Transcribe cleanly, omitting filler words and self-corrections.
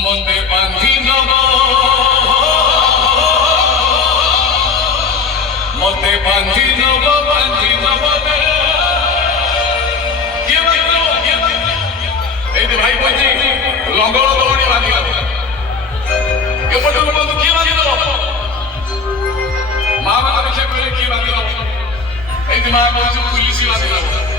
মতে বান্ধি নব মতে বান্ধি নব এই যে ভাই বলছি লঙ্গল দৌড়ি বাঁধি নব এপটু বলতো কি বাঁধি নব মা মাথা পিছিয়ে করে কি বাঁধি নব এই যে মা বলছে পুলিশি বাঁধি নব